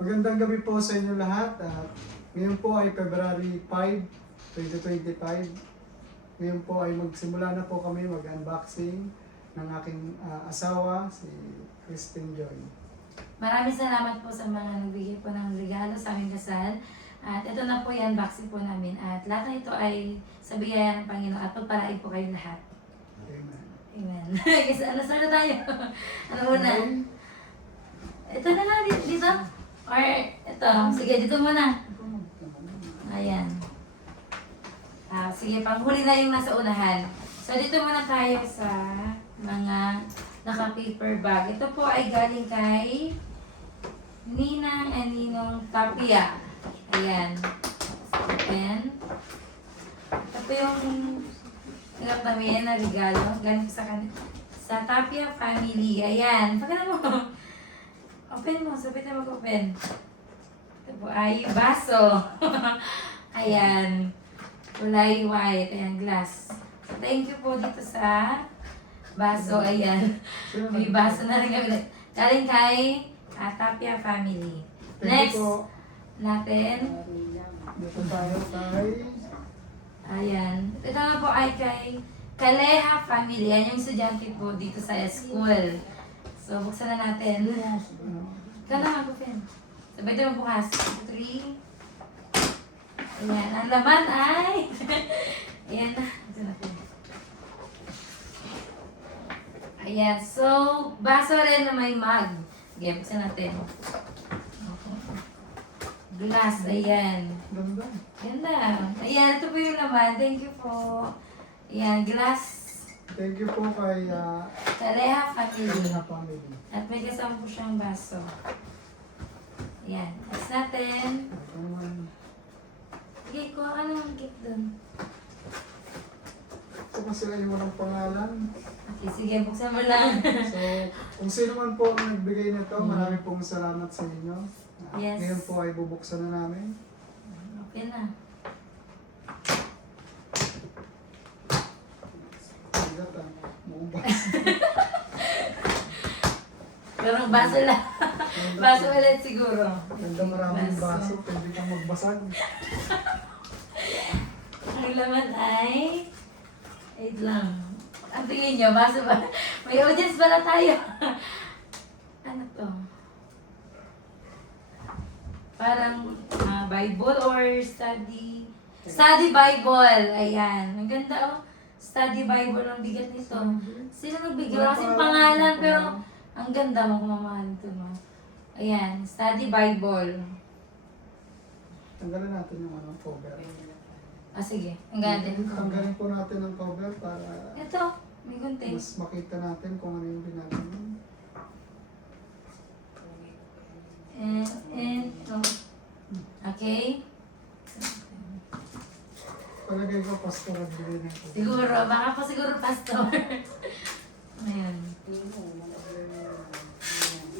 Magandang gabi po sa inyo lahat. Ngayon po ay February 5, 2025. Ngayon po ay magsimula na po kami mag-unboxing ng aking asawa, si Christine Joy. Maraming salamat po sa mga nagbigay po ng regalo sa aming kasal. At ito na po yan, unboxing po namin. At lahat na ito ay sa bigayan ng Panginoon at pagpalain po kayo lahat. Amen. Amen. Kasi ano, start na tayo? Ano muna? Ito na lang, dito. Or ito, sige, dito muna. Ayan. Sige, panghuli na yung nasa unahan. So, dito muna tayo sa mga naka-paper bag. Ito po ay galing kay Ninang and Ninong Tapia. Ayan. Open. Ito po yung hirap namin na regalo. Galing po sa Tapia family. Ayan. Pagkala mo. Open mo. Sabit na mag-open. Ito po ay baso. Ayan. Kulay white. Ayan, glass. So, thank you po dito sa baso. Ayan. May baso na rin kami. Galing kay Tapia family. Thank Next you po. natin. Dito tayo kay... Ayan. Ito na po ay kay Kaleha family. Yan yung estudyante po dito sa school. So, buksan na natin. Ikaw na mag-open. Sabay ito magbukas. 3. Ayan. Ang laman ay... Ayan na. Ito na po. Ayan. So, baso rin na may mug. Okay, buksan natin. Glass. Ayan. Ganda. Ganda. Ayan. Ito po yung laman. Thank you po. Ayan. Glass. Thank you po kay Kaleha family. Kaleha family. At may kasama po siyang baso. Ayan. Next natin. Ito naman. Sige, kuha ka ng cake dun. Ito kasi yung walang pangalan. Okay, sige, buksan mo lang. So, kung sino man po ang nagbigay nito, marami pong salamat sa inyo. Yes. Ngayon po ay bubuksan na namin. Okay na. Bigat buong baso. Pero baso lang. Baso ulit siguro. Ganda maraming baso, pwede kang magbasag. Ang laman ay... Wait lang. Ang tingin nyo, baso ba? May audience pala tayo. Ano to? Parang Bible or study? Study Bible. Ayan. Ang ganda oh. Study Bible. Ang bigat nito. Sino nagbigay? Wala kasing pangalan pero ang ganda mo kung mamahal ito mo. Ayan. Study Bible. Tanggalin natin yung cover. Sige. Ang ganda. Tanggalin po natin ang cover para Ito. May gunting. mas makita natin kung ano yung ginagawa. Oh. Okay. Palagay ko, pastor ang bigay nito. Siguro. Baka po siguro pastor. Ayan.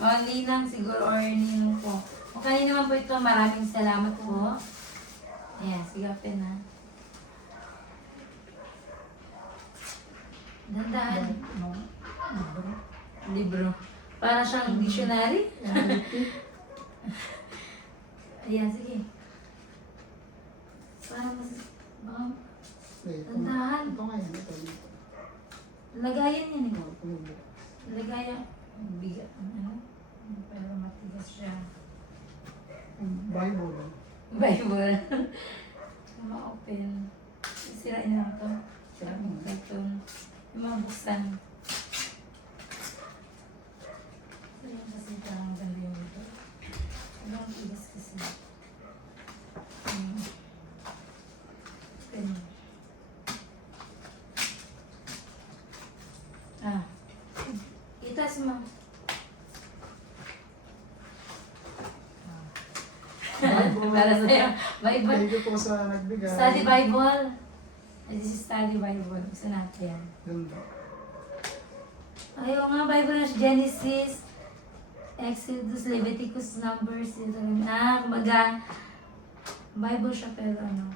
O, ninang siguro or ninong po. O, kanina naman po ito. Maraming salamat po. Ayan. Sige, open na. Dandahan. No? Libro. Para siyang dictionary. Ayan, sige. Para mas... Baka... Dandahan. Ito nga yan. Ito. Lagayan yan eh. Ito. Lagayan. Bigat. Ano? Pero matigas siya. Bible. Bible. Ma-open. Sirain lang ito. Sirain mo. Ito. Yung mga buksan. Ayan kasi parang maganda yung ito. Ang tigas kasi. Open. Itas mo. Bible. Para sa'yo. Bible. Thank you po sa nagbigay. Study Bible. This is Study Bible. Gusto natin yan. Ganda. Ayaw nga, Bible na Genesis, Exodus, Leviticus, Numbers, ito na, kumbaga, Bible siya pero ano,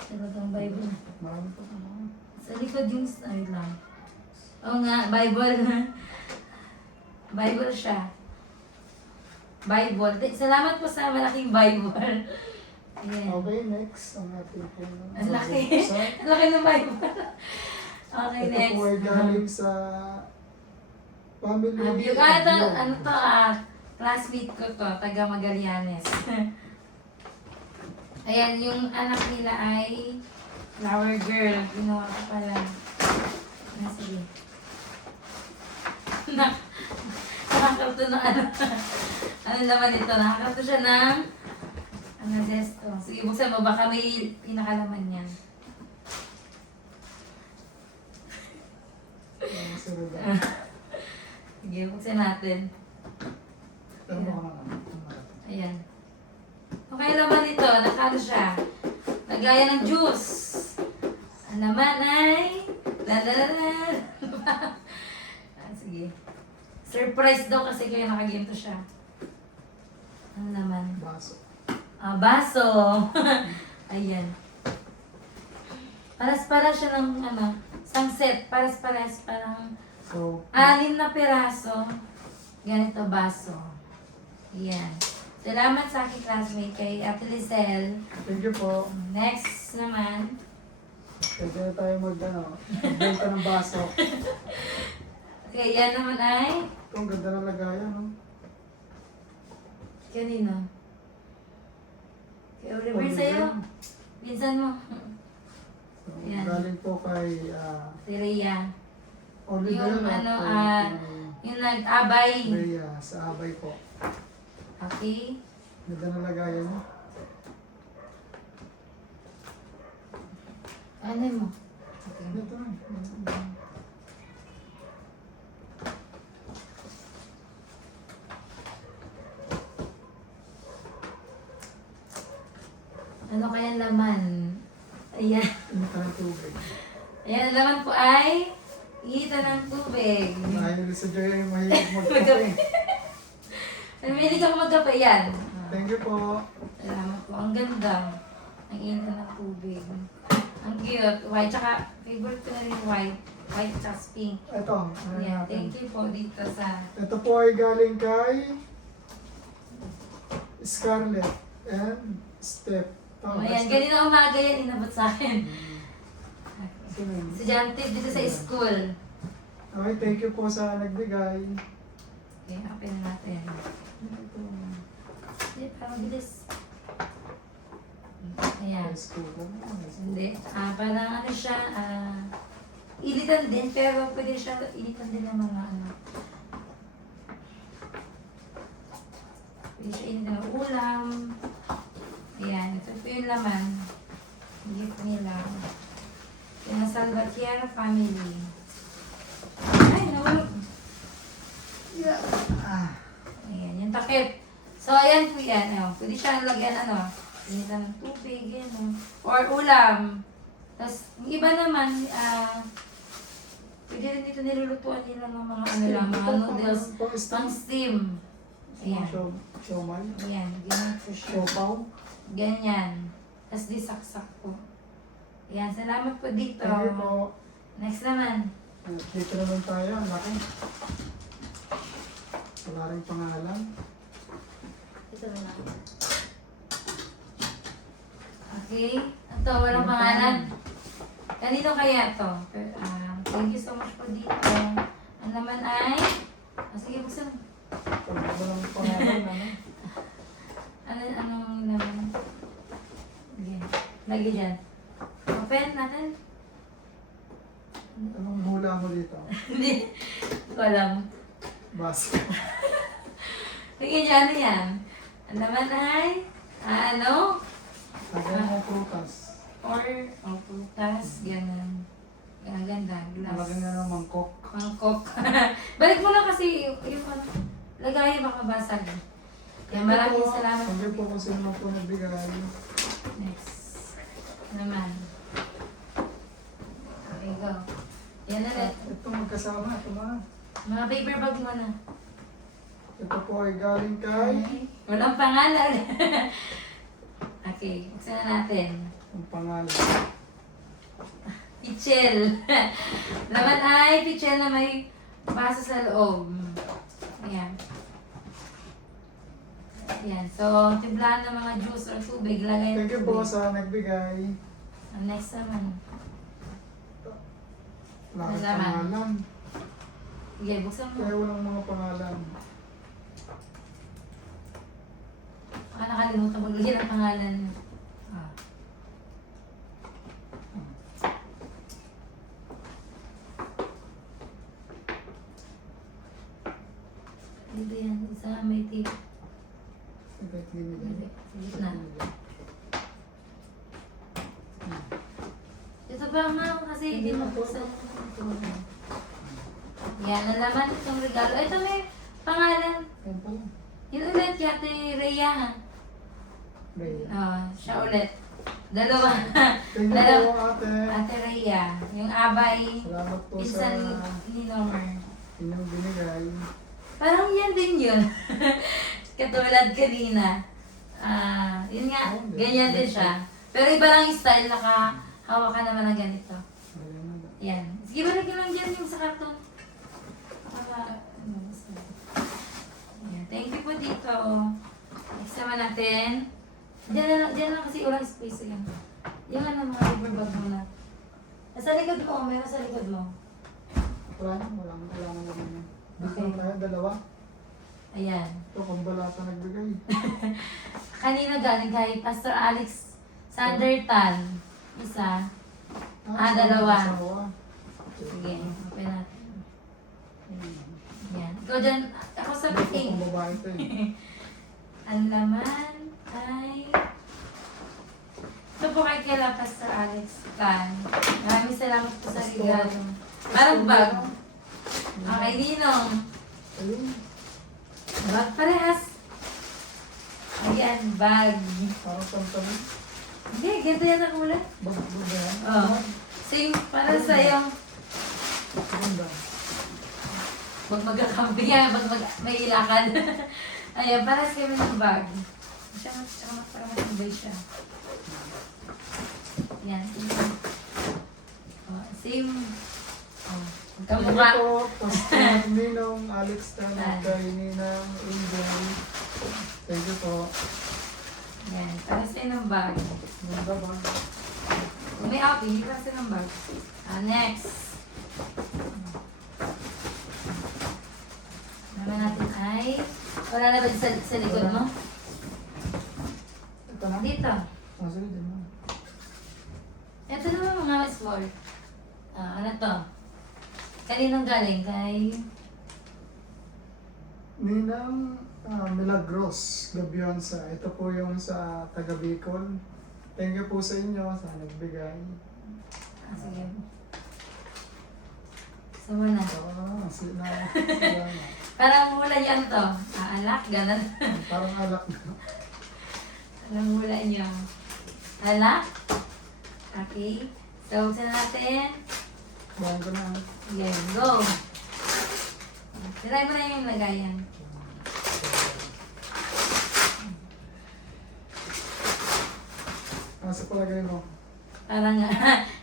talagang Bible. Marami po. Sa likod yung, ay lang. Oo nga, Bible. Bible siya. Bible. Salamat po sa malaking Bible. Ayan. Okay, next. Ang ating po. Ang laki. Ang laki ng Bible. Okay, Ito next. po ay galing sa family. Abiyog. Ano to classmate ko to, taga Magallanes. Ayan, yung anak nila ay flower girl. Ginawa ko pala. Sige. Nakakarto ng ano. Ano naman ito? Nakakarto siya ng ano, zesto. Sige, buksan mo. Baka may pinakalaman yan. Ang sunod. Sige, buksan natin. Tama ko na. Ayan. Okay naman ito. Nakano siya. Nagaya ng juice. Ang naman ay... Sige. Surprise daw kasi kaya nakaginto siya. Ano naman? Baso. Baso. Ayan. Paras-paras siya ng ano, sunset. Paras-paras parang So, 6 na piraso. Ganito baso. Ayan. Salamat sa aking classmate kay Ate Lizelle. thank you po. Next naman. Pwede na tayo magbenta ng baso. Okay, yan naman ay Ito, ang ganda ng lagayan, no? kanino? Kay Oliver sa'yo. Pinsan mo. So, Yan. galing po kay Si Rhea. Oliver Yung at ano, kay yung nag-abay. Rhea sa Abay po. Okay. Ganda ng lagayan, no? Ano mo? Okay. Ito na. Ano kaya laman? Ayan. Init na ng tubig. Ayan, ang laman po ay hita ng tubig. Dahil sa Joy ay mahilig magkape. Namili ka magkape yan. Thank you po. Salamat po. Ang ganda. Ang hita ng tubig. Ang cute. White. Tsaka favorite ko na rin yung white. White tsaka pink. Ito. ano Yeah, natin. thank you po dito sa... Ito po ay galing kay Scarlett and Steph. Oh, ayan, ganito umaga yan, inabot sa akin. Sino yun? Estudyante dito sa school. Okay, thank you po sa nagbigay. Okay, open na natin. Ito. Hindi, parang bilis. Ayan. High school. Hindi. Parang ano siya, initan din, pero pwede siya initan din ng mga ano. Pwede siya initan ng ulam. Ayan, ito po yung laman. Gift nila. Yung Salvatierra family. Ay, nawala. Yeah. Ayan, yung takip. So, ayan po yan. Ayan, pwede siya lagyan, ano, initan ng tubig, yan, or ulam. Tapos, yung iba naman, pwede rin dito nilulutuan nila ng mga ano lang, mga noodles, pang steam. Ayan. Siomay. Ayan, ganyan po siya. Siopaw. Ganyan. Tapos di saksak po. Ayan, salamat po dito. Thank you po. Next naman. Dito naman tayo. Ang laki. Wala rin pangalan. Ito na lang. Okay. Ito, walang pangalan. Kanino kaya to? Thank you so much po dito. Ang naman ay... sige, buksan mo. Walang pangalan. Anong naman? Sige. Lagi dyan. Open natin. Anong hula mo dito? Hindi. Hindi ko alam. Basta. Sige dyan, ano yan? Ang naman ay... ano? Lagyan mo prutas. Or prutas. Ganun. Ang ganda. Glass. Malaki nga ng mangkok. Mangkok. Balik mo na kasi yung ano. Lagay baka basag. Kaya maraming salamat. Thank you po kung sino po nagbigay. Next. Naman. Okay, go. Yan na rin. Ito magkasama. Ito na. Mga paper bag mo na. Ito po ay galing kay Walang pangalan. Okay, buksan na natin. ang pangalan. Pichel. Laman ay pichel na may baso sa loob. Ayan. Ayan. So, timplahan ng mga juice or tubig. Lagay ng Thank you po tubig. sa nagbigay. Ang next naman. Wala kang Salamat. pangalan. Sige, buksan mo. Kaya walang mga pangalan. Baka nakalimutan maglagay ng pangalan. Ah. Dito yan. Isa may tip. Okay, clean Hindi. it. Sa gitna. Ito ba nga kasi hindi mo buksan. Yan, nalaman itong regalo. Ito may pangalan. Yan pala. Yun ulit, Ate Rhea. Rhea. Siya ulit. Dalawa. Thank you Dalawa. po ate. Ate Rhea. Yung abay, Salamat po sa pinsan ni Nomer. inyong binigay. Parang yan din yun. Katulad kanina. Yun nga, ganyan din siya. Pero iba lang yung style, nakahawak ka naman ng ganito. Ayan na. Yan. Sige, balik lang dyan yung sa karton. Para, ano, basta. Yan. Thank you po dito. Next naman natin. Diyan lang kasi walang space yan. Yung ano, mga paper bag mo na. Nasa likod mo, meron sa likod mo. Wala na, walang naman yan. Dito Okay. na tayo, dalawa. Ayan. Ito, kambalata nagbigay. Kanina galing kay Pastor Alex Sandertan. Isa. Dalawa. Asawa. Sige, open natin. Ayan. Ikaw dyan, ako sa pink. Kung babae ito eh. Ang laman ay... Ito po kay kila Pastor Alex Tan. Maraming salamat po sa regalo. Parang bag. Okay, Ninong. Ayun, Bag parehas. Ayan, bag. parang tantanin. Hindi, ganito yan ang kulay. Bag ba yan? Oh. Same para sa yung Ganda. pag magkakampi yan, pag may ilakad. Ayan, para sa kami ng bag. Siya, para matibay siya. Yan. Oh, same. Oh, Thank kamukha. you po, Pastor Ninong Alex Tan at kay Ninang Angel. Thank you po. Yan, para sa ng bag. Ganda ba? Kung may outfit, hindi para sa ng bag. Next. Naman natin ay, wala na ba sa likod mo? Ito na? Dito. Sige, din mo. Ito naman mga small. Ano to? Kaninong galing? Kay... Ninang Milagros Gabionsa. Ito po yung sa taga Bicol. Thank you po sa inyo sa nagbigay. Sige. Sama na. Sila. Parang mula niyo ano to? Alak, ganun. Parang alak na. Parang mula niyo. Alak? Okay. So, buksan natin. Bahan ko na. Yes, go. Try mo na yung lagayan. Sa palagay mo? Parang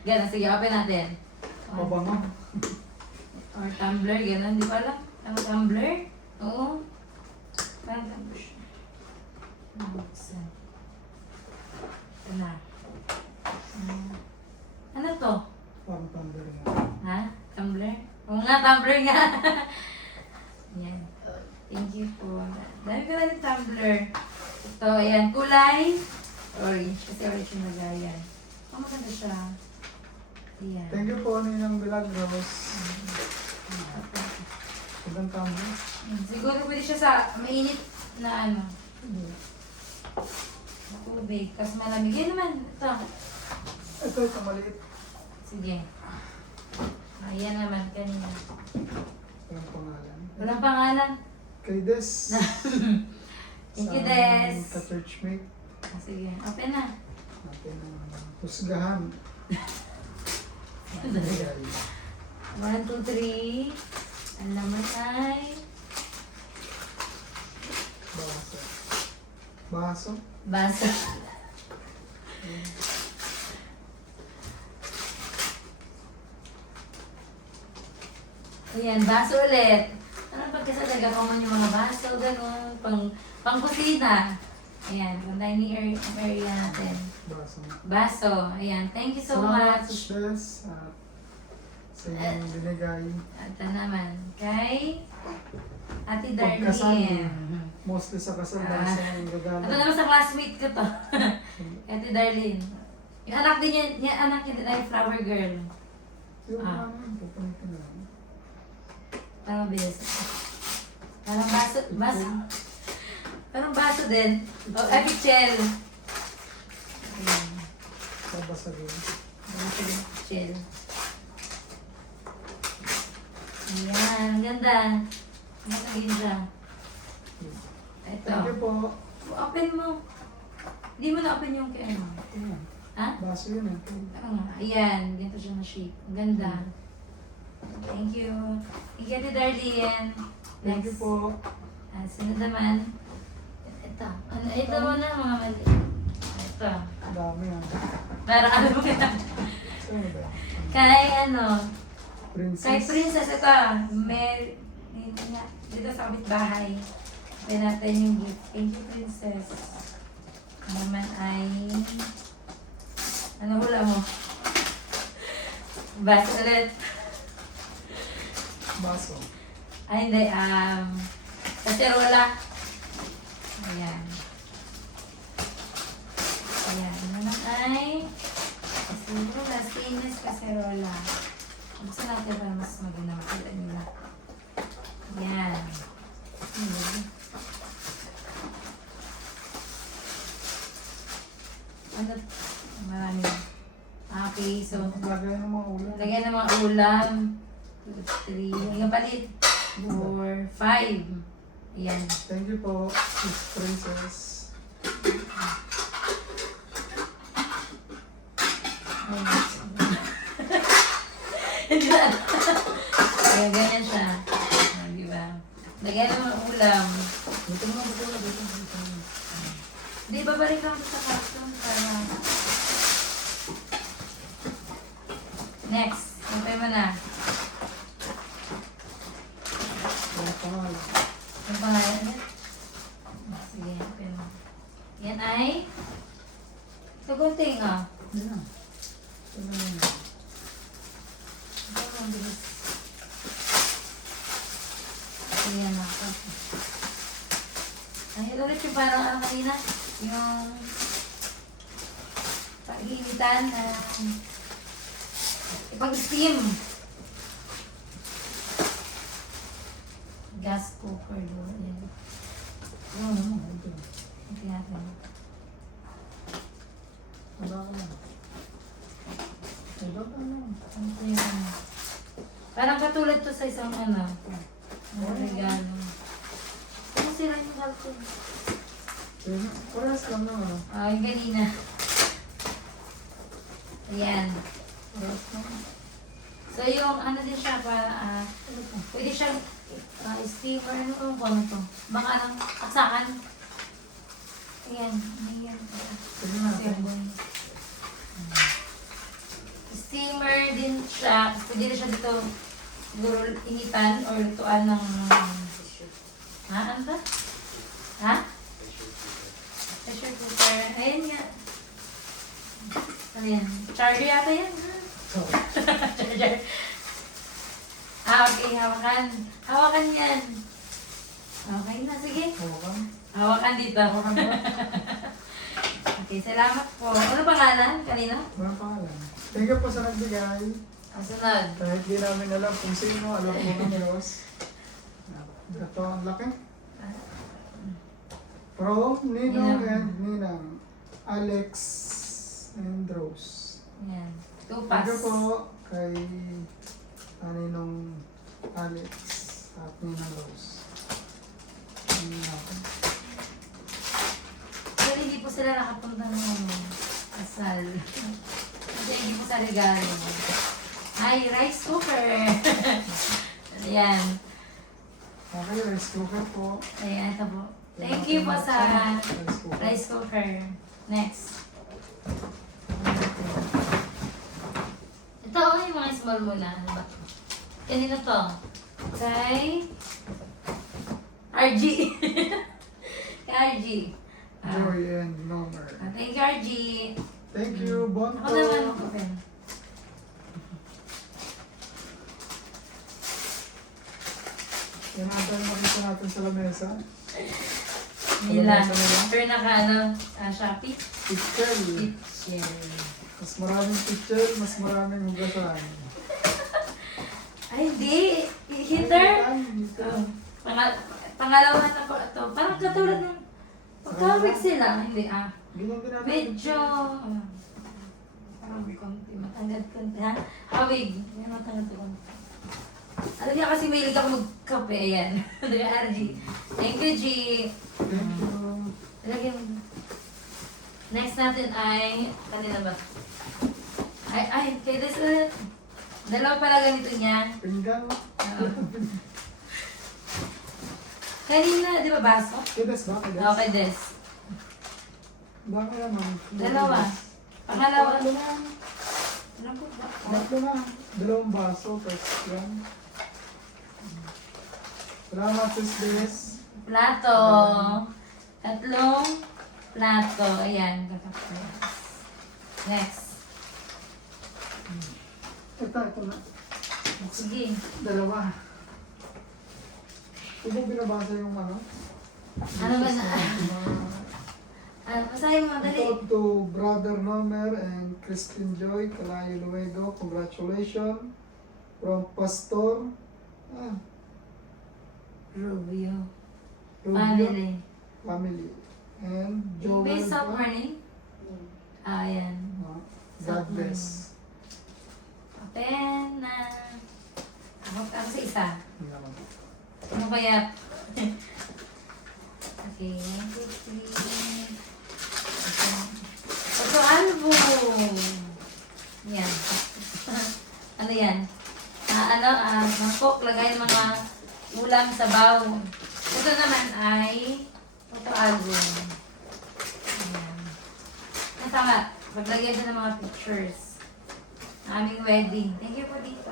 ganun. Sige, open natin. Pabango? Or tumbler, ganun. Di ba alam? Ang tumbler? Oo. Parang tumbler siya. Buksan. Ito na. Ano to? Parang thunder nga. Ha? Tumbler? Oo nga, tumbler nga. Yan. Thank you po. Dami ko na yung tumbler. Ito, ayan. Kulay. Orange. Kasi orange yung lagayan. Ang maganda siya. Ayan. Thank you po Ninang Milagros. Ibang tama. Siguro pwede siya sa mainit na ano. Tubig. Tapos malamig. Yan naman. Ito. Ito maliit. Sige. Ayan naman. Kanina. Walang pangalan. Walang pangalan. Kay Des. Thank you, Des. Ka-churchmate. Sige. Open na. Natin ang husgahan. Bigay. 1, 2, 3. Ang laman ay... Baso. Baso? Basa. Ayan, baso ulit. Ano ba kasi nagkakaman yung mga baso, gano'n, pang kusina. Ayan, pang dining area natin. Baso. Baso, ayan. Thank you so Salamat, much. Sis. At sa inyong binigay. At naman, kay Ate Pagkasal. Darlene. Mostly sa kasal Ah. dahil sa mga regalo. Ito naman sa classmate ko to. Ate Darlene. Yung anak din niya, yung anak niya din ay flower girl. Yung Ah. pupunta na. Parang bilis. Parang baso. Parang baso din. O, ay, pichel. Ayan. Babasagin. Baso din, pichel. Ayan, ang ganda. Masagin siya. Ito. Thank you po. Open mo. Hindi mo na-open yung kay ano. Ayan. Ha? Baso yun eh. Ayan, ganito siya na shape. Ang ganda. Thank you. Thank you, Ate Darlene. Thank you po. Sunod naman. Ito. Ito mo na mga mali. Ito. Dami yan. Para ano mo kaya? Saan ba? Kay ano? Princess. Kay Princess ito. Dito sa kapitbahay. Kaya natin yung gift. Thank you, Princess. Naman ay... Ano hula mo? Baso ulit. Baso. Ay, hindi. Kaserola. Ayan. Ayan. Naman ay kaserola. Stainless kaserola. Buksan natin para mas maganda makita nila. Ayan. Ano? Marami. Okay, so Lagay ng mga ulam. lagyan ng mga ulam. 2, 3, hanggang palit. 4, 5. Ayan. Thank you po, Miss Princess. Hindi na. Kaya ganyan siya. Di ba? Lagyan ng mga ulam. Dito na, dito na, dito na. Di ba balik lang sa carton para... Next. Hintay mo na. Ang pangalan. Ang pangalan niya? Sige, open mo. Yan ay... Sagunting, ah. Yan. Ito na yun. Ito ang bilis. Ayan ako. Ay, ulit yung parang ano kanina, yung pag-iinitan na ipag-steam. Gas cooker doon. Ayan. Ano naman, ito. Ito natin. Wala ka na. Wala ka na. Ano ito yung parang katulad to sa isang ano, regalo. Ano sila yung carton? Parehas lang naman. Ah, yung kanina. Ayan. Parehas lang. So yung ano din siya para pwede siyang steamer, ano ba ano to? Baka ng aksakan. Ayan. Ayan. Tingnan natin. Steamer din siya. Pwede rin siya dito siguro initan or lutuan ng... Ha? Ano to? Ha? Pressure cooker. Ayan nga. Ano yan? Charger yata yan. So, Charger. Okay. Hawakan. Hawakan yan. Okay na. Sige. hawakan. Hawakan dito. Hawakan ba? Okay. Salamat po. Ano pangalan? Kanino? Walang pangalan. Thank you po sa nagbigay. Ang sunod. Kahit di namin alam kung sino, alam po ng Diyos. Ito ang laki. From Ninong and Ninang. Alex and Rose. Yan. Thank Tupas. you po kay Ninong Alex at Ninang Rose. Pero hindi po sila nakapunta ng kasal. Kasi hindi po sa regalo. Ay, rice cooker. Ayan. Okay, rice cooker po. Ayan, ito po. Thank you po sa rice cooker. rice cooker. Next. Ito, yung mga small muna. Ano ba? Kanino to? Kay RG. Kay RG. Joy and Nomer. Thank you, RG. Thank you, Ako Bonto. naman ako, Ben. Yan natin makita natin sa lamesa. Nila. Lamesa nila. Pero naka Shopee. Picture. Picture. Mas maraming picture, mas maraming hugasan. Ay, hindi. Heater. Heater. Pangalawa na po ito. Parang katulad ng pagkawig sila. Hindi Ganyan din natin. Medyo, parang konti, matangad-konti, ha? Hawig. Yan, matangad-konti. Alam niya kasi mahilig ako magkape, ayan. Ito yung RG. Thank you, G. Thank you. Lagyan mo. Next natin ay, kanina ba? Ay, kay this ulit. Dalawa pala ganito niya. Pinggan. Kanina, di ba baso? Kidas ba? Kidas? Okay, des. Baka naman. Dalawa. Pangalawa. Tatlo na. Ano po ba? Tatlo na. Dalawang baso. Tapos yan. Salamat, sis Des. Plato. Tatlong plato. Ayan. Next. Ito na. Sige. Dalawa. Ito mo binabasa yung ano? Ano ba na? Basahin mo, dali. Ito to Brother Nomer and Christine Joy, Calayo Luego. Congratulations. From Pastor. Rubio. Rubio Family. Family. And Joel. Base of morning. Ayan. God bless. Open na. Ako sa isa. Hindi naman. Ano kaya? Okay. Ito album. Yan. Ano yan? Mangkok, lagay mga ulam sa baw. Ito naman ay ito album. Ayan. Tama, maglagay din ng mga pictures. Ng aming wedding. Thank you po dito.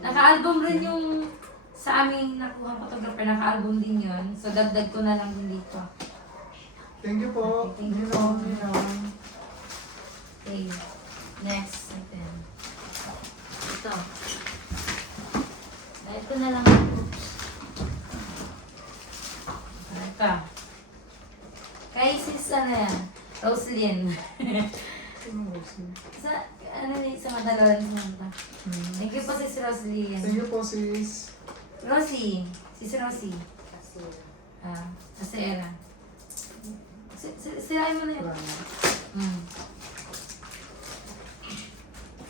Naka-album rin yung sa aming nakuha photographer. Naka-album din yun. So, dagdag ko na lang din dito. Thank you po. Thank you. Ninong. Okay. Next. Ito. Ito na lang. Oops. Ito. Kay sis, ano yan? Roslyn. Sa, sa Mandalorian sa Thank you po sis Roslyn. Thank you po, sis. Rosie. Sis Rosie. Asera. Sirain mo na yun.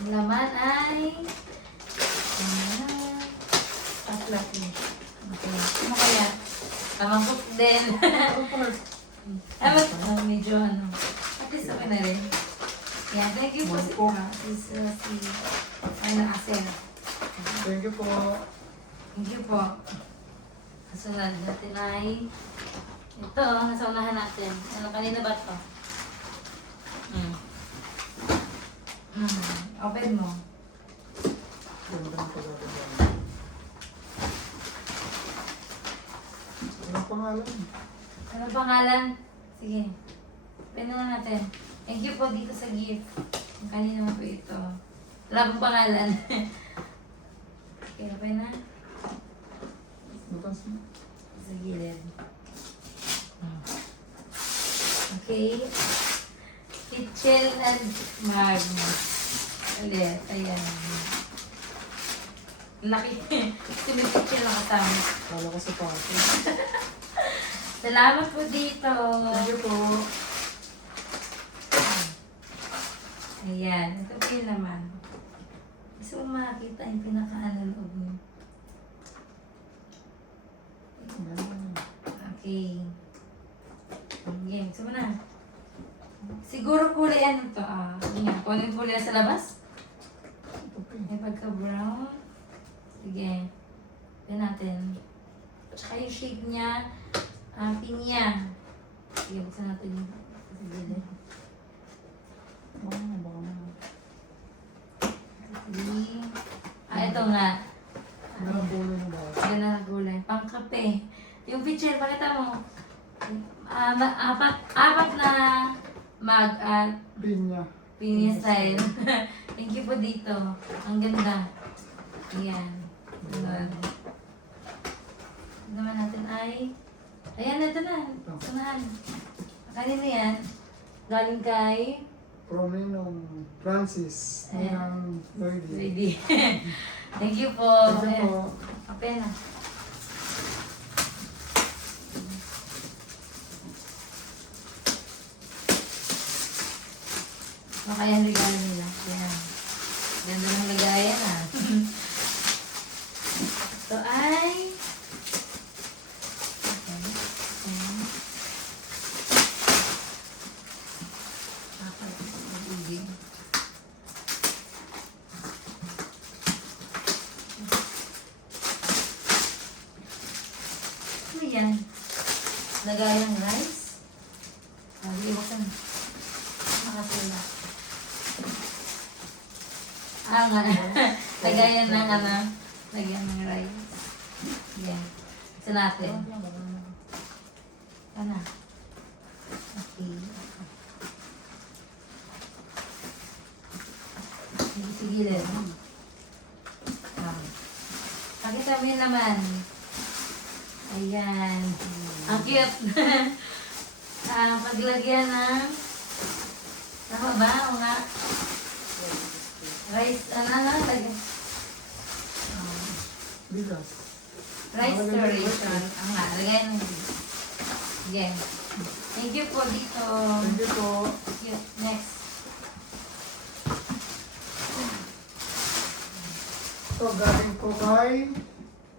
Ang laman ay patlak mo. Okay. Ano kaya? Mangkok din. Medyo ano. At least okay na rin. Yeah, thank you po sis Rosie. Aser. Thank you po. Thank you po. Kasunod natin ay ito, nasa unahan natin. Ano, kanina ba ito? Open mo. Anong pangalan? Ano pangalan? Sige. Open na natin. Thank you po dito sa gift. Kanina mo po ito. Wala pong pangalan. Okay, open na. Butas mo. Sa gilid. Okay. Kitchen and Mag. Ulit. Ayan. Laki. Kasi may kitchen na kasama. Kala ko sa pato. Salamat po dito. Thank you po. Ayan. Ito po yun naman. Gusto mo makakita yung pinaka-ano loob mo. Okay. Game. Gusto mo na. Siguro kulay ano to? Yan. Kung ano yung kulay sa labas? May pagka-brown. Sige. Tignan natin. Tsaka yung shade niya, pinya. Sige, buksan natin yung gilid. Sige. Ito nga. Meron po yung ba? ganda na kulay. Pangkape. Yung picture, pakita mo. Apat na mag at Pinya. pinya style. Thank you po dito. Ang ganda. Ayan. Ayan. Naman natin ay... Ayan, ito na. Samahan. Kanino yan? Galing kay... From Ninong Francis. Ninang Lloydie. Ready. Thank you po. Thank you po. Kape na. Baka yan regalo nila. Ayan. Ganda ng lagayan ah. Ito ay... Okay. Ayan. Dapat mag-ibig. Ano yan? Lagayang rice? Iwasan. Makasula. Nga. Lagayan ng ano. Lagayan ng rice. Yan. Isa natin. Ano? Okay. Sige. Pakita mo yung laman. Ayan. Ang cute. Paglagyan ng... Tama ba? O nga? Rice, lagyan. Bigas. Rice storation. Ang nga, lagyan ng... Again. Thank you po dito. Thank you po. Cute. Next. Ito galing po kay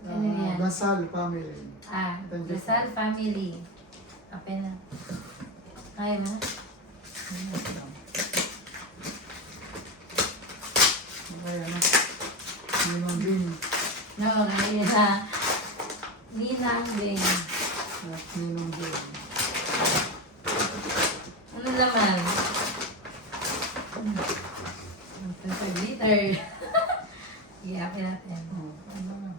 Ano yan? Gasal family. Thank you. Rizal family. Kape na. Kaya mo? Okay, ano? Ninong Bin. No, kaya na. Ninang din. At Ninong Bin. Ano naman? 5 liter. I-apin natin. Oh. Ano?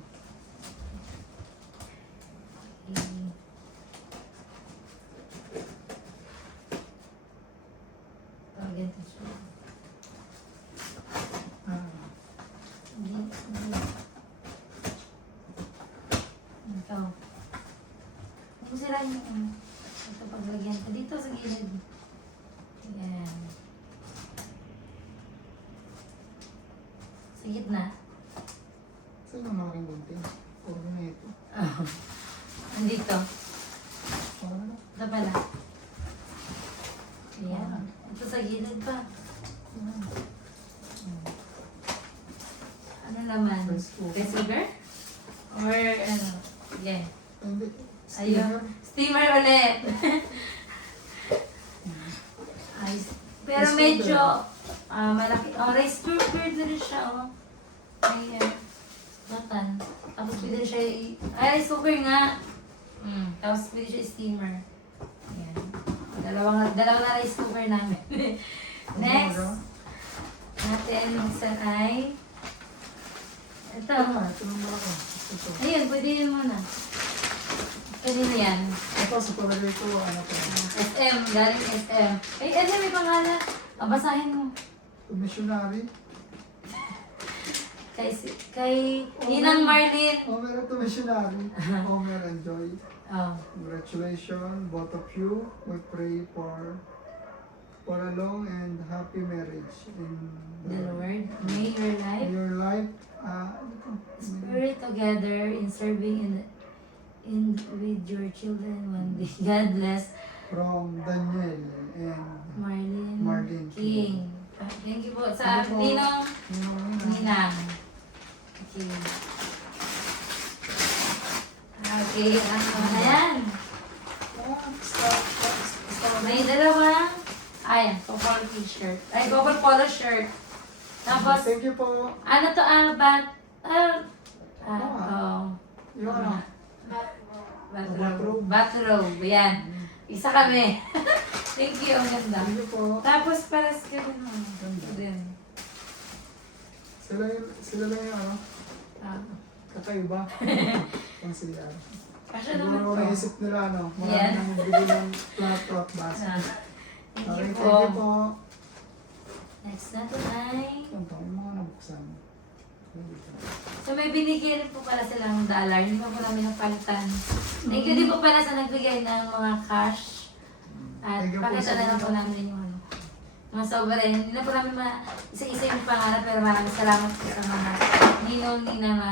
Tawagin ito siya. Ito. Kung sila yung ito paglagyan ko dito sa gilid. Ayan. Sa gitna. Saan ang malaking gunting? Puro na ito. Nandito. Ano? Ito pala. Ayan. Ito sa gilid pa. Ano naman? Rice cooker. Rice cooker? Or ano? Yeah. Hindi. Ayun. Steamer ulit. Ay, pero Rice medyo cooker. malaki. Oh, rice cooker din siya. Oh. Ayan. Batan. Tapos pwede siya rice cooker nga. Tapos pwede siya steamer. Ayan. Dalawa na rice cooker namin. Next. Natin buksan ay ito. Ito ng malaki. Ito. Ayun, pwede yun muna. Pwede na yan. Ito sa palagay ko, ano po? SM, galing SM. Ay, ano may pangalan? Basahin mo. Missionary. Kay Ninang Marlene. Homer ito missionary. Homer and Joy. Oh. Congratulations, both of you. We pray for a long and happy marriage in The Lord, may your life your life. spirit together in serving in with your children one day. God bless From Daniel and Marlene King. Thank you po sa Thank you po. Ninong Ninong. Ninang. Okay. Okay, ayan. May dalawang, ayan, couple t-shirt. Ay, couple polo shirt. Tapos, Thank you po. ano to, Yung ano? bathrobe. Bathrobe, yan. Isa kami. Thank you, ang ganda. Thank you po. Tapos, paras ka din. Ganda. Din. Sila lang yung ano? kakaiba. Pang CR. Kasya naman Siguro po. naisip nila, ano, marami Yan. nang magbili ng plato at baso. Ah, Okay, Thank you thank po. you po. Next natin ay... Ito, yung mga nabuksan. So may binigay rin po pala silang dollar. Hindi pa po namin napalitan. Thank you din po pala sa nagbigay ng mga cash. At Thank you po pakita sa na lang inyo. po namin yung ano. Mga sovereign. Hindi na po namin isa-isa yung pangarap, pero maraming salamat po sa mga ninong-nina na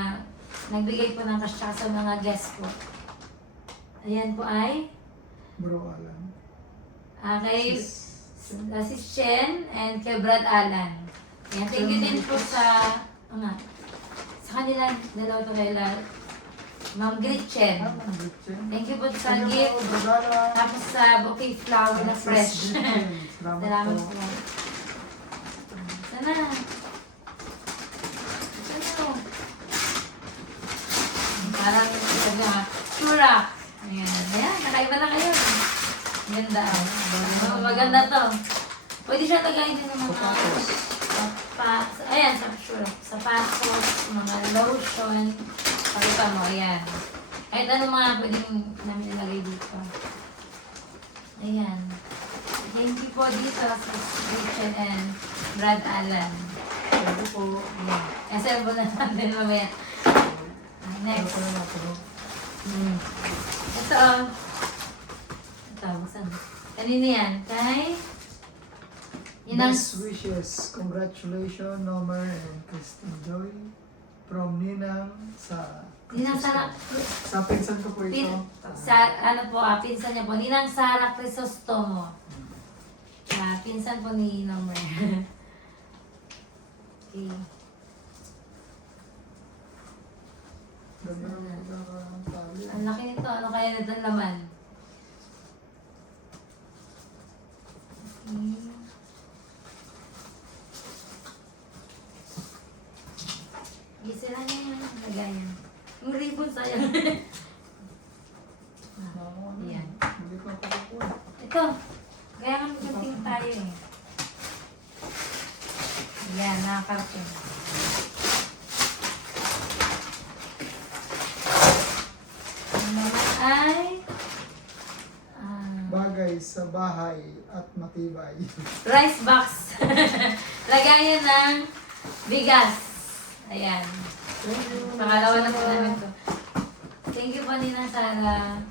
nagbigay po ng cash tsaka sa mga guests po. Ayan po ay Bro Alan. kay si Shen and kay Brad Alan. Ayan, thank you din po sa sa kanila, dalawa to kay Ma'am Gretchen. Ah, Ma'am Gretchen. Thank you po sa Thank you gift. po, Bro Alan. Tapos sa bouquet flower na fresh. Salamat Salamat po. po. Sana. Sana. Parang sabi nga, sura. Ayan. Ayan, nakaiba na kayo. Ang ganda. Maganda to. Pwede siya tagayin din ng mga ayan, sapatos, mga lotion. Pakita mo, ayan. Kahit anong mga pwedeng namin ilagay dito. Ayan. Thank you po dito sa Richard and Brad Allen. Thank you po. Ayan. Kasi mo na natin mamaya. Next. Ito. Ito, buksan. Kanina yan? Kay? Inang... Best wishes. Congratulations, Nomer and Christine Joy. From Ninang sa... Ninang Sara... Sa pinsan ko po ito. ano po, pinsan niya po. Ninang Sara Crisostomo. Pinsan po ni Nomer. Okay. Ganda ng pagkakatali. Ang laki nito. Ano kaya nito ang laman? Okay. Gisira niya yan. Lagayan. Yung ribbon sayang. Ayan. Hindi ko pa. Ito. Kaya nga magdating tayo eh. Ayan, nakakarating. Ang naman ay... Bagay sa bahay at matibay. rice box. Lagayan ng bigas. Ayan. Pangalawa na po namin to. Thank you po Nina Sara.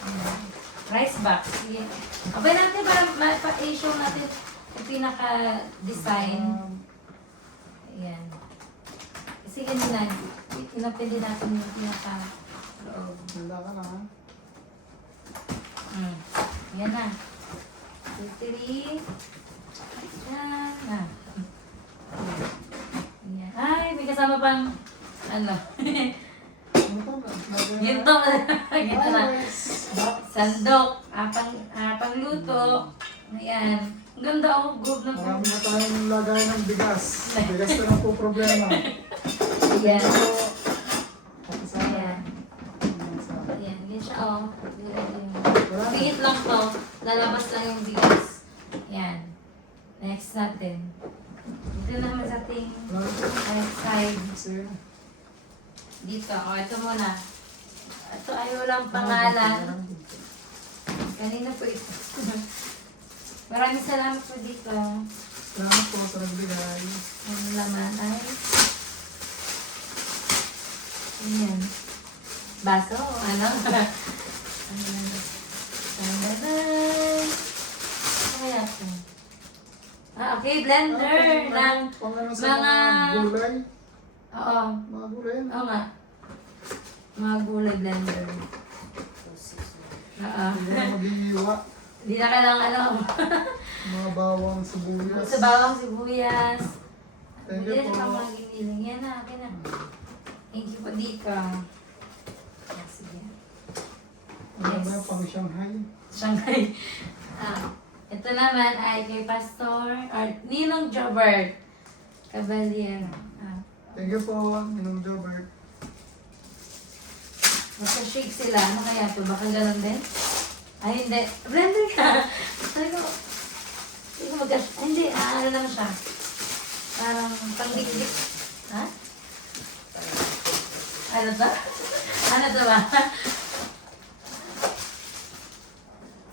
Ayan. Rice box. Sige. Okay natin para pa-issue natin yung pinaka-design. Ayan. Kasi ganyan. Inapili natin yung pinaka-loob. Ganda ka na ha? Yan na. 2, 3. Yan na. Yan. Ay, may kasama pang ano. Ano to? Yun to. Gito na. Box. Sandok. Pangluto. Ayan. Ang ganda ako. Group ng Marami na tayong lagay ng bigas. Bigas na lang po problema. Ayan. Ito, tapos Ayan. sa Ayan. Yan siya oh. Bingit lang to. Lalabas lang yung bigas. Ayan. Next natin. Dito naman sa ating right side. Kasi, Dito. O, ito muna. Ito ay walang pangalan. Kanina po ito. Maraming salamat po dito. Salamat po sa nagbigay. Ang laman ay... Ayan. Baso? Ano? Ayan. Tandanan. Ano kaya ito? Okay. Blender ng... Pangano sa mga- mga gulay. Oo. Mga gulay. Oo nga. Mga gulay blender. Oo. Hindi na maghihiwa. Hindi na kailangan ano. Mga bawang sibuyas. Sa bawang sibuyas. Thank Hindi you na po. pang mga giniling. Yan na, akin na. Thank you po dito. Yes, sige. Ano ba yung pang Shanghai? Shanghai. Ito naman ay kay Pastor or Ninong Jobert Caballero. Thank you po, Ninong Jobert. Magsa-shake sila. Ano kaya ito? Baka ganun din? Ay, hindi. Blender ka. Sabi ko, hindi ko ay, hindi. Ano lang siya. Parang pangdikdik. Ha? Ano to? Ano to ba?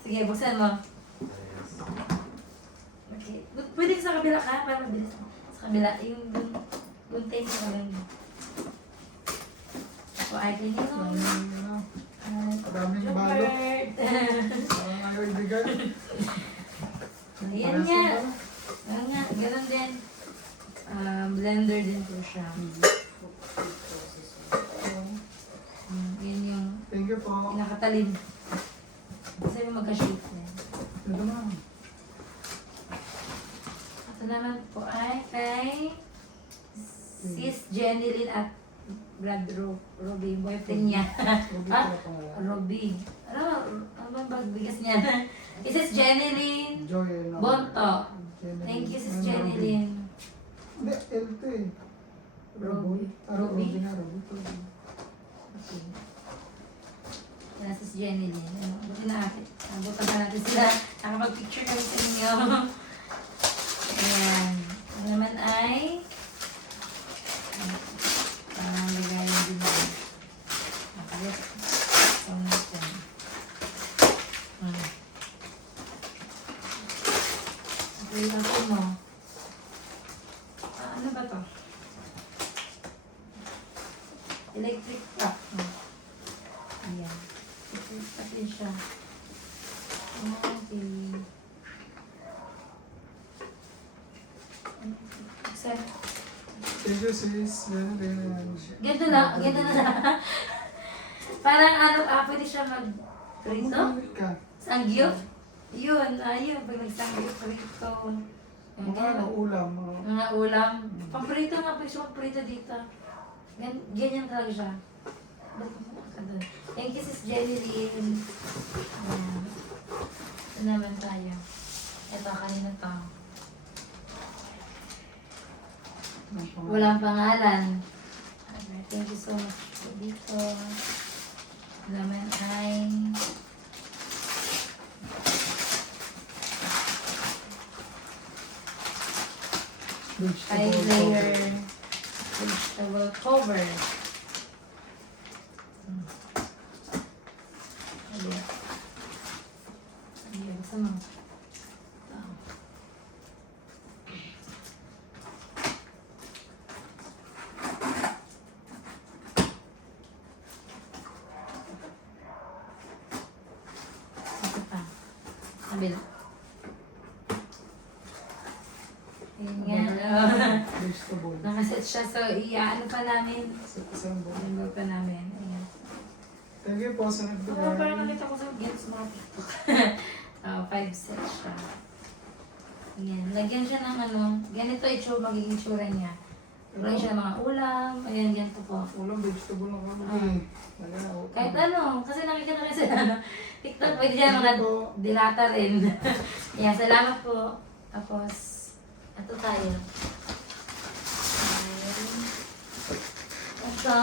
Sige, buksan mo. Okay. Pwede sa kabila ka, para mabilis. Sa kabila, yung gunting sa kabila. Ako ay pinilong. Maraming balot. Chocolate. Parang ayaw ibigay. Ayan nga. Ayan nga, ganun din. Blender din po siya. Yan yung Thank you po. pinakatalin. Kasi mo magka-shape na. Ito na. Ito naman po ay kay Sis Jenny Lynn at Brad Robbie, boyfriend niya. Ruby Ah, pala pangalan. Robbie. Ano bang bagbigas niya? Sis Jenny Lynn Joy. no? Bonto. Jenny Thank you, Lynn. Sis Ano, Jenny Ruby? Lynn. Hindi, L2 eh. Ruby. Ruby Ruby. na, Ruby. Okay. Yan, Sis Jenny Lynn. Ano, buti na natin. Buti na natin sila. Nakapag-picture kami sa inyo. Ayan. Ano naman ay lagayan din na. Nakalit. So, natin. Okay, ako mo. Ano ba to? Electric truck. Ayan. Electric truck din siya. Okay. Sir, Thank you, sis. Jenny Lynn. ganito na, ganito na. Parang ano, pwede siya mag-prito? Bumalik ka. Sanggyo? Yun, ayun, pag nagsangyo, prito. Yung Mga ganyan. ulam. Mga ulam. Paprito nga, pwede siya magprito dito. Ganyan talaga siya. Thank you, Sis Jenny Lynn. Ayan. Ito naman tayo. Ito, kanina to. Walang pangalan. Alright, thank you so much po dito. Naman ay layer vegetable cover. Ayan. Ayan, basta mo. Ito. Ito pa. Kabila. Ayan nga. Vegetable. Nakaset siya. So, ano pa namin? Isang buo. Linggo pa namin. Ayan. Thank you po sa Parang nagbigay. nakita ko sa gifts mga TikTok. 5 sets siya. Ayan. Lagyan siya ng ano. Ganito magiging tsura niya. Lagyan siya ng mga ulam. Ayan, ganito po. Ulam, vegetable na kami. Kahit ano. Kasi nakikita kasi ano. TikTok, pwede siya mga dilata rin. Ayan, salamat po. Tapos, ito tayo. Ayan. Ito,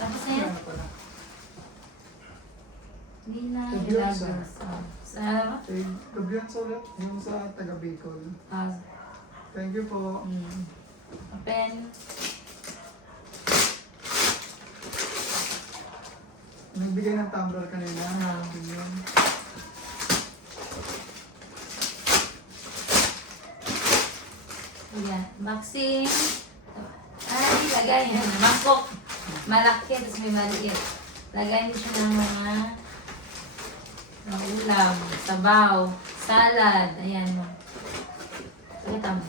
tapos na yan. Ano pala? Hindi na Tagyos, ilagos. Sa Gabihan sa ulit. Yung sa taga Bicol. Thank you po. Open. Nagbigay ng tumbler kanina. Yun. Ayan. Boxing. Ay, lagay. Mangkok. Malaki, tapos may maliit. Lagay niyo siya ng mga ulam, sabaw, salad. Ayan mo. Pakita mo.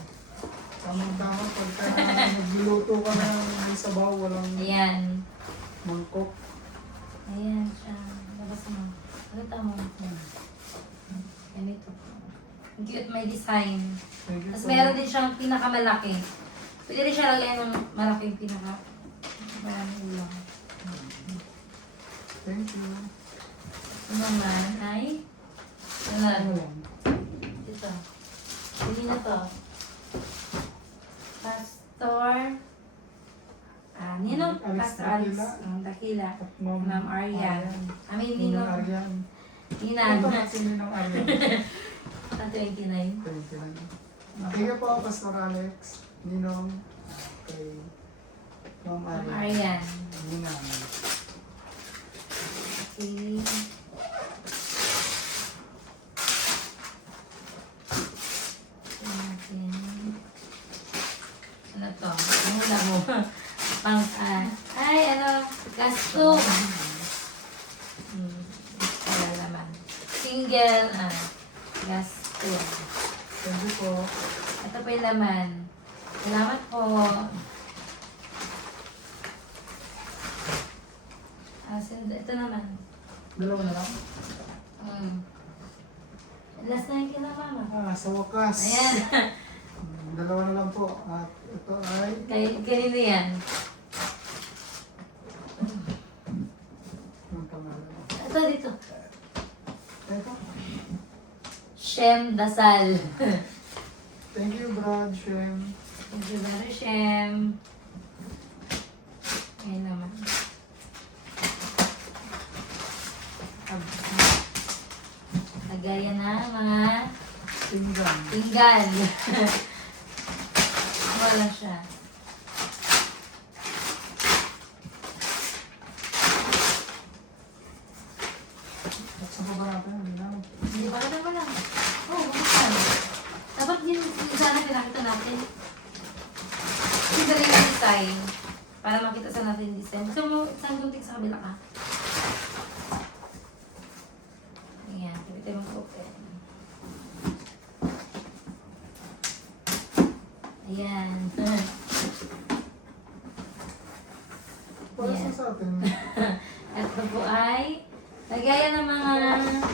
Tamang-tama pagka nagluluto ka ng may sabaw, walang Ayan. mangkok. Ayan siya. Labas mo. Pakita mo. Ganito. Ang cute, may design. Thank you Tapos po. meron din siyang pinakamalaki. Pwede rin siya lagyan ng malaking maraming ulam. Thank you. Ito naman ay Ano ano? yan? Ito. Hindi na to. Pastor Ninong Alex Pastor Alex Dakila. Dakila. At Ma'am Aryan. I mean, Ninong Ninong Aryan. Ninan. Ito na si Ninong Aryan. Ang 29. Thank you. Thank you po, Pastor Alex. Ninong. kay Ma'am Ma'am Arian. Arian. Ninang. Okay. Natin. Ano to? Ang hula mo. Pang, ay, ano, gasto. Wala naman. Single, gasto. Thank you po. Ito pa yung laman. Salamat po. Ito naman. Dalawa na lang. Last na yung kila mama. Sa wakas. Ayan. Dalawa na lang po. At ito ay... Kanino yan? Ang pangalan. Ito dito. Ito. Shem Dasal. Thank you, Brad, Shem. Thank you very Shem. Ayan naman. Lagayan na mga Tinggan. pinggan. Wala siya. Buksan pa ba natin? Hindi na. Hindi ba ka lang? Oo, buksan. Dapat din sana pinakita natin. Hindi rin yung design. Para makita sa natin yung design. Gusto mo, saan gunting sa kabila ka? Ayan, kapitay mo open. Ayan. Para Yeah. sa atin. Ito po ay lagayan ng mga...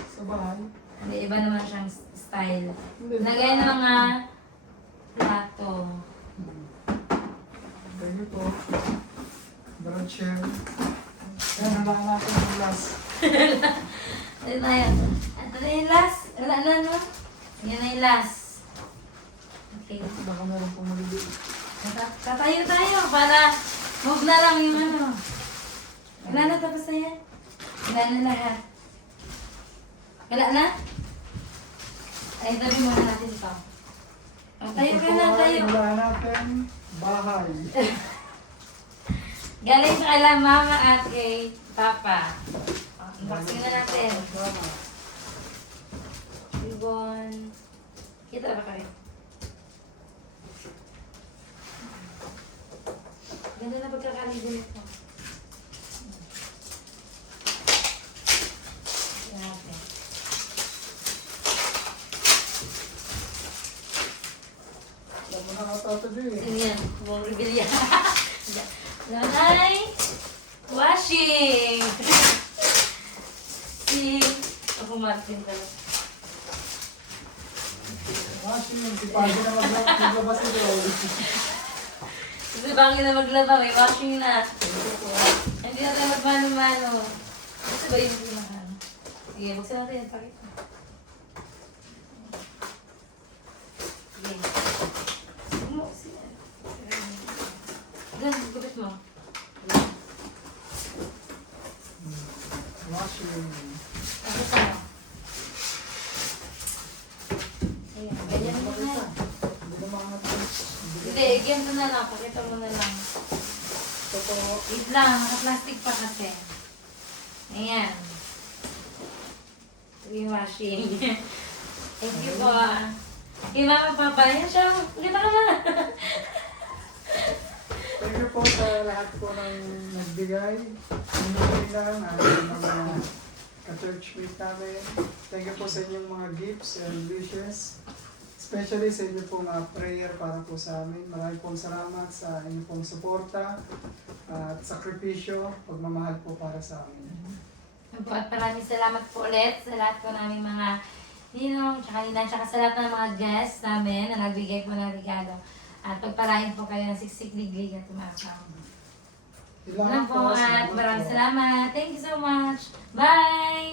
Sa bahay. Hindi, iba naman siyang style. Hindi. Lagayan ng mga plato. Thank you po. Brad, Shem. Yan, nalaan natin yung last. Ito na yan. Ito na yung last. Wala na, no? Yan na yung last. Okay. Baka meron pong maliliit. Tatayo tayo para move na lang yung ano. Wala na, tapos na yan. Wala na lahat. Wala na? Ay, tabi muna natin ito. Tayo ka na, tayo. Nalaan natin bahay. Galing sa kala mama at kay papa. Unboxing na natin. Ribbon. Kita ba kayo? Ganda na pagkakaligo nito. Grabe. Alam mo na ka ito, Joy. Ito yan. Buong rebilya. Nanay! Washing! Si... Ako Martin talaga. Washing yung tipagi na maglabas ito. Kasi bangin na maglaba, may washing na. Hindi na tayo magmano-mano. Gusto ba yung mahal? Sige, buksan natin yung pakita. Sige. Ganun, gupit mo. Washing. Tapos ano? Ayan, ganyan mo na. Hindi na makakapit. Hindi, ganito na lang. Pakita mo na lang. Ito po. Wait lang, naka-plastic pa kasi. Ayan. Ito yung washing. Thank you po. Kay Mama Papa, yan siya. Kita ka na. Thank you po sa lahat po ng nagbigay. Hindi lang ang mga ka-churchmate namin. Thank you po sa inyong mga gifts and wishes. Especially sa inyo po mga prayer para po sa amin. Maraming pong salamat sa inyong pong suporta at sakripisyo, pagmamahal po para sa amin. At maraming salamat po ulit sa lahat po naming mga ninong, tsaka ninang, tsaka sa lahat ng mga guests namin na nagbigay po ng regalo. At pagpalain po kayo ng siksik-liglig at tumasaw. Lang po at maraming salamat. Thank you so much. Bye!